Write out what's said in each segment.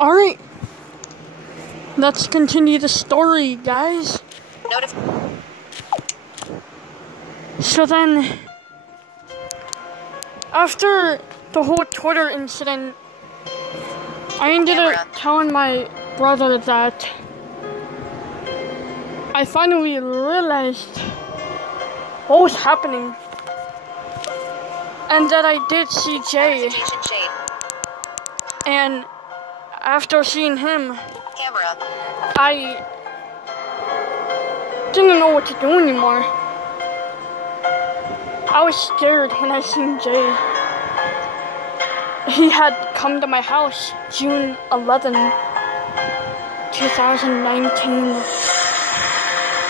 Alright. Let's continue the story, guys. So then, after the whole Twitter incident, I ended up telling my brother that I finally realized what was happening, and that I did see Jay, and after seeing him, I didn't know what to do anymore. I was scared when I seen Jay. He had come to my house June 11, 2019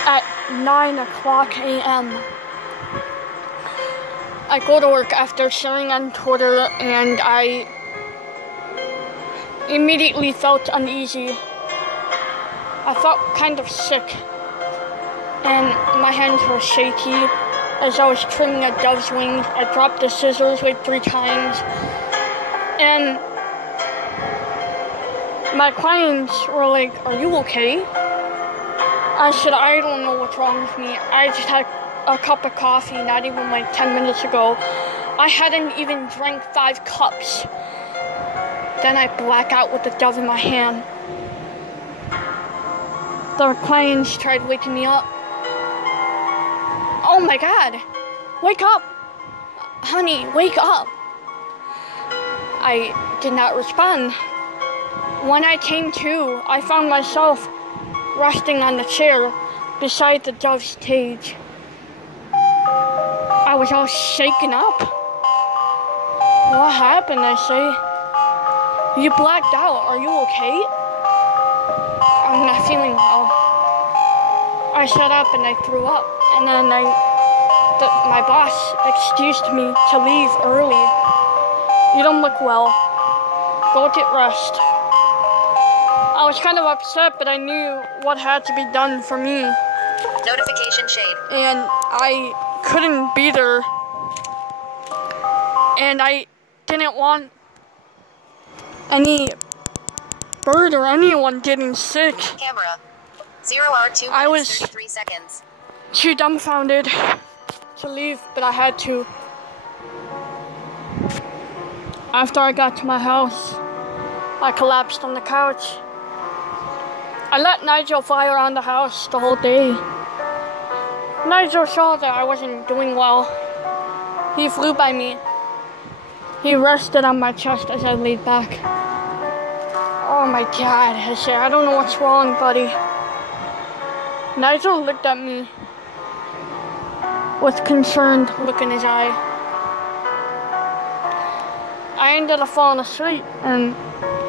at 9:00 a.m. I go to work after sharing on Twitter, and I immediately felt uneasy. I felt kind of sick, and my hands were shaky as I was trimming a dove's wings. I dropped the scissors like 3 times, and my clients were like, "Are you okay?" I said, "I don't know what's wrong with me. I just had a cup of coffee not even like 10 minutes ago. I hadn't even drank 5 cups. Then I black out with the dove in my hand." The clients tried waking me up. "Oh my God, wake up. Honey, wake up." I did not respond. When I came to, I found myself resting on the chair beside the dove's cage. I was all shaken up. "What happened?" I say. "You blacked out. Are you okay?" "I'm not feeling well." I sat up and I threw up, and then my boss excused me to leave early. "You don't look well. Go get rest." I was kind of upset, but I knew what had to be done for me. Notification shade. And I couldn't be there. And I didn't want any bird or anyone getting sick. Camera. 0 2 I was 33 seconds. Too dumbfounded to leave, but I had to. After I got to my house, I collapsed on the couch. I let Nigel fly around the house the whole day. Nigel saw that I wasn't doing well. He flew by me. He rested on my chest as I laid back. "Oh my God," I said, "I don't know what's wrong, buddy." Nigel looked at me with concerned look in his eye. I ended up falling asleep, and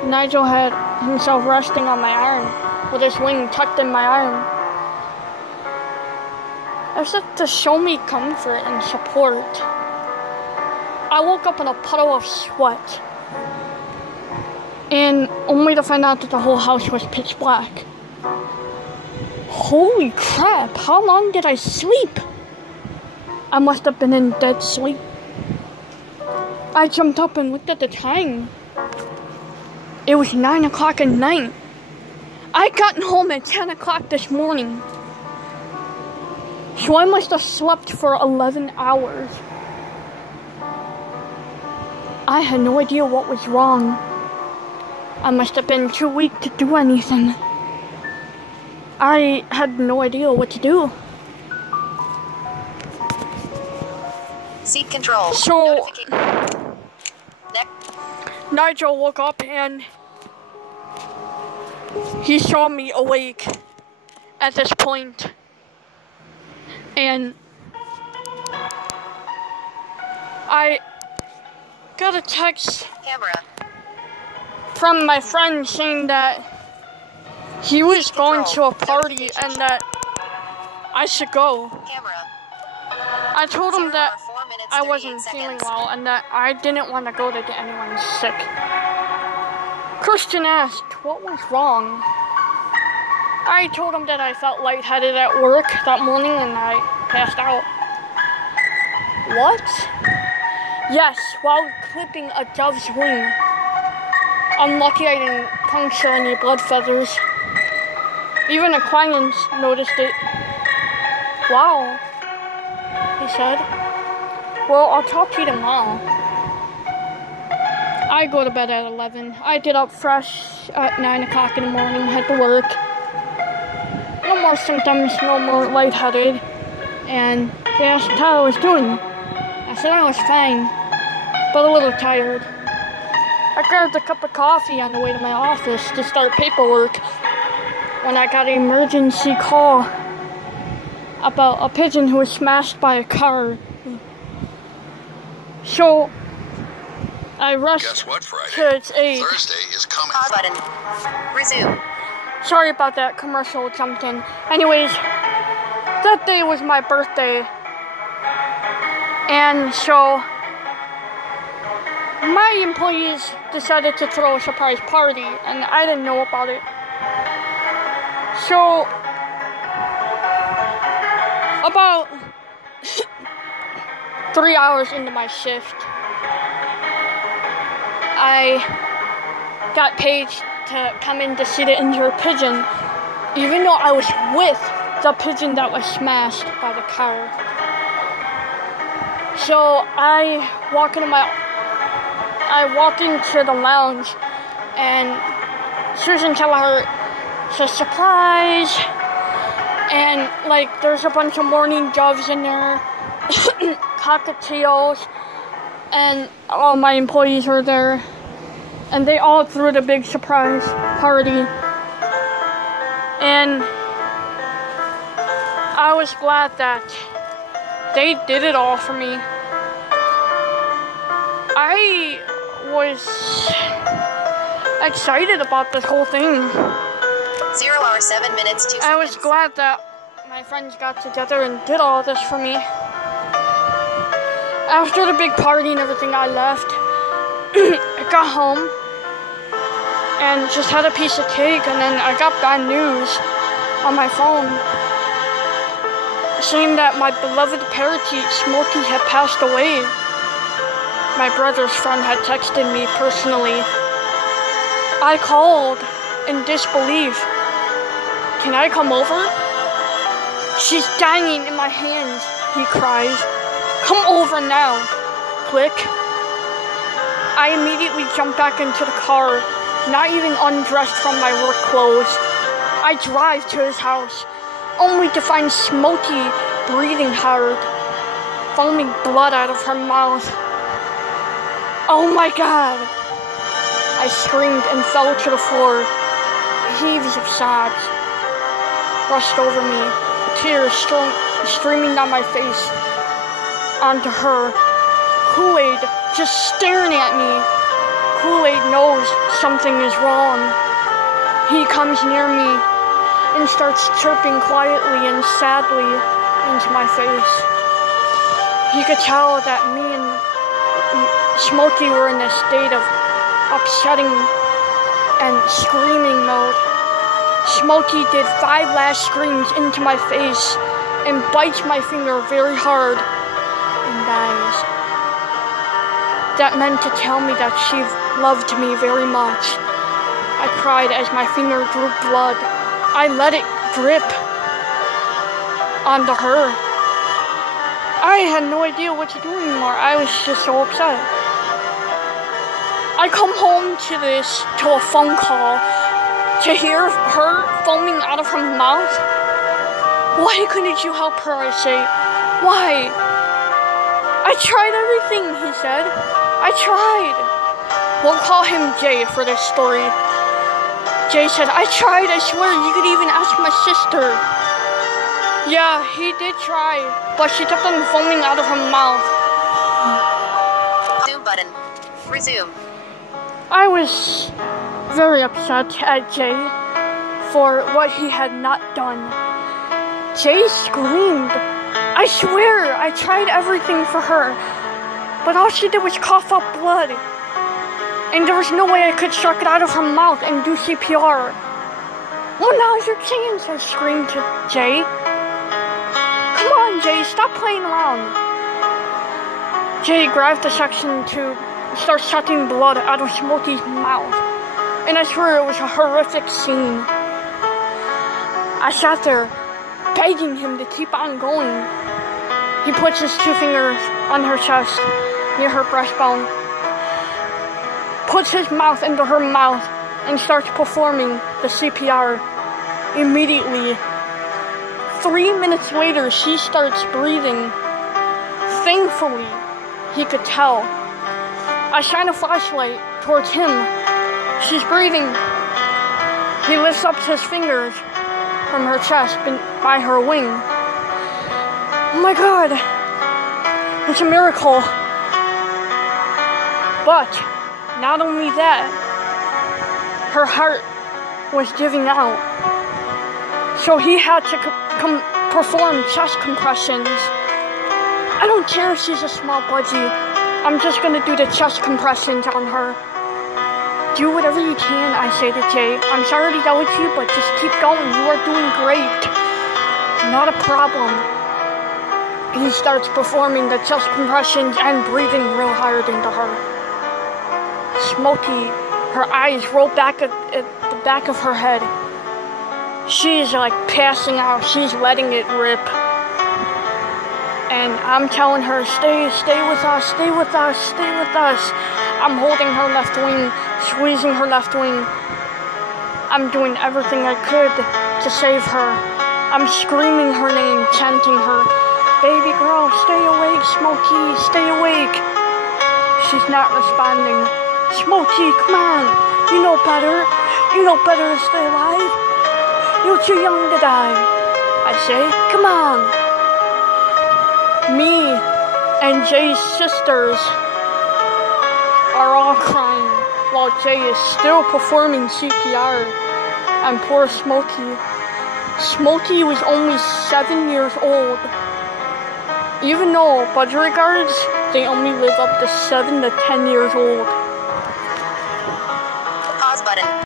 Nigel had himself resting on my arm with his wing tucked in my arm, as if to show me comfort and support. I woke up in a puddle of sweat, and only to find out that the whole house was pitch black. Holy crap, how long did I sleep? I must have been in dead sleep. I jumped up and looked at the time. It was 9:00 at night. I got home at 10 o'clock this morning. So I must have slept for 11 hours. I had no idea what was wrong. I must have been too weak to do anything. I had no idea what to do. Seat control. So Nigel woke up and he saw me awake at this point. And I got a text from my friend saying that he was going to a party and that I should go. I told him that I wasn't feeling well and that I didn't want to go to get anyone sick. Christian asked what was wrong. I told him that I felt lightheaded at work that morning and I passed out. What? Yes, while clipping a dove's wing. I'm lucky I didn't puncture any blood feathers. Even Aquinas noticed it. Wow, he said. Well, I'll talk to you tomorrow. I go to bed at 11. I get up fresh at 9 o'clock in the morning, head to work. No more symptoms, no more lightheaded. And they asked how I was doing. I said I was fine, but a little tired. I grabbed a cup of coffee on the way to my office to start paperwork when I got an emergency call about a pigeon who was smashed by a car. So I rushed to its aid. Thursday is coming. Pause button. Resume. Sorry about that commercial jumped in. Anyways, that day was my birthday. And so my employees decided to throw a surprise party, and I didn't know about it. So about 3 hours into my shift, I got paid to come in to see the injured pigeon, even though I was with the pigeon that was smashed by the car. So I walk into the lounge, and Susan Kelleher says, surprise, and like there's a bunch of morning doves in there, cockatiels, and all my employees were there, and they all threw the big surprise party, and I was glad that they did it all for me. I was excited about this whole thing. 0 hour 7 minutes 2 seconds. I was glad that my friends got together and did all this for me. After the big party and everything, I left. I got home and just had a piece of cake, and then I got bad news on my phone saying that my beloved parakeet Smokey had passed away. My brother's friend had texted me personally. I called in disbelief. Can I come over? She's dying in my hands, he cries. Come over now. Click. I immediately jumped back into the car, not even undressed from my work clothes. I drive to his house, only to find Smokey breathing hard, foaming blood out of her mouth. Oh my God! I screamed and fell to the floor. Heaves of sobs rushed over me, tears streaming down my face onto her. Kool-Aid just staring at me. Kool-Aid knows something is wrong. He comes near me and starts chirping quietly and sadly into my face. He could tell that me and Smokey were in a state of upsetting and screaming mode. Smokey did 5 last screams into my face and bites my finger very hard and dies. That meant to tell me that she loved me very much. I cried as my finger drew blood. I let it drip onto her. I had no idea what to do anymore. I was just so upset. I come home to a phone call, to hear her foaming out of her mouth. Why couldn't you help her, I say. Why? I tried everything, he said. I tried. We'll call him Jay for this story. Jay said, I tried, I swear, you could even ask my sister. Yeah, he did try, but she kept on foaming out of her mouth. Resume button. Resume. I was very upset at Jay for what he had not done. Jay screamed. I swear, I tried everything for her, but all she did was cough up blood. And there was no way I could suck it out of her mouth and do CPR. Well, now's your chance, I screamed to Jay. Come on, Jay, stop playing around. Jay grabbed the section to start sucking blood out of Smokey's mouth. And I swear it was a horrific scene. I sat there begging him to keep on going. He puts his 2 fingers on her chest, near her breastbone, puts his mouth into her mouth, and starts performing the CPR. Immediately, 3 minutes later, she starts breathing. Thankfully, he could tell. I shine a flashlight towards him. She's breathing. He lifts up his fingers from her chest by her wing. Oh my God, it's a miracle. But not only that, her heart was giving out. So he had to perform chest compressions. I don't care if she's a small budgie. I'm just gonna do the chest compressions on her. Do whatever you can, I say to Jay. I'm sorry to yell at you, but just keep going. You are doing great. Not a problem. He starts performing the chest compressions and breathing real hard into her. Smokey, her eyes roll back at the back of her head. She's like passing out. She's letting it rip. And I'm telling her, stay with us, stay with us, stay with us. I'm holding her left wing, squeezing her left wing. I'm doing everything I could to save her. I'm screaming her name, chanting her. Baby girl, stay awake, Smokey, stay awake. She's not responding. Smokey, come on. You know better. You know better to stay alive. You're too young to die. I say, come on. Me and Jay's sisters are all crying while Jay is still performing CPR on poor Smokey. Smokey was only 7 years old. Even though budgerigars, they only live up to 7 to 10 years old. Pause button.